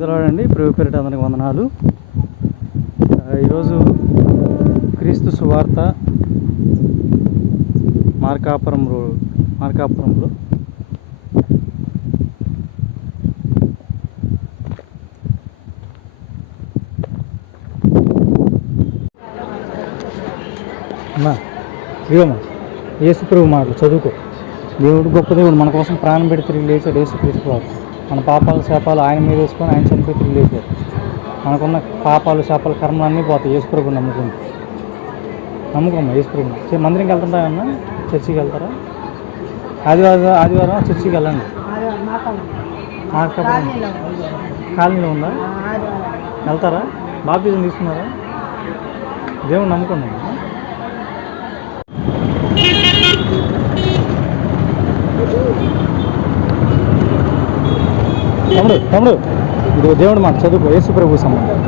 గలవాడండి ప్రభు పేరిట అందరికి వందనాలు. ఈరోజు క్రీస్తు సువార్త మార్కాపురం రో మార్కాపురంలో. అమ్మా ఇవమ్మా యేసు ప్రభు మాటలు చదువుకో. దేవుడు గొప్ప దేవుడు మన కోసం ప్రాణం పెడితే లేచాడు యేసు మన పాపాలు శాపాలు ఆయన మీద వేసుకొని ఆయన చనిపోయి తిరిగి మనకున్న పాపాలు శాపాలు కర్మలు అన్నీ పోతాయి. యేసు నమ్ముకోండి నమ్ముకుంది నమ్ముకోమ్మా యేసు ప్రభు చే- మందిరంకి చర్చికి వెళ్తారా? ఆదివారం ఆదివారం చర్చికి వెళ్ళండి. కాలనీలో ఉందా? వెళ్తారా? బాప్తిజం తీసుకున్నారా? దేవుడు నమ్ముకోండి అమ్మా. తమ్ముడు తమ్ముడు. ఇది దేవుడు మాట చదువుకో యేసు ప్రభు సంబంధం.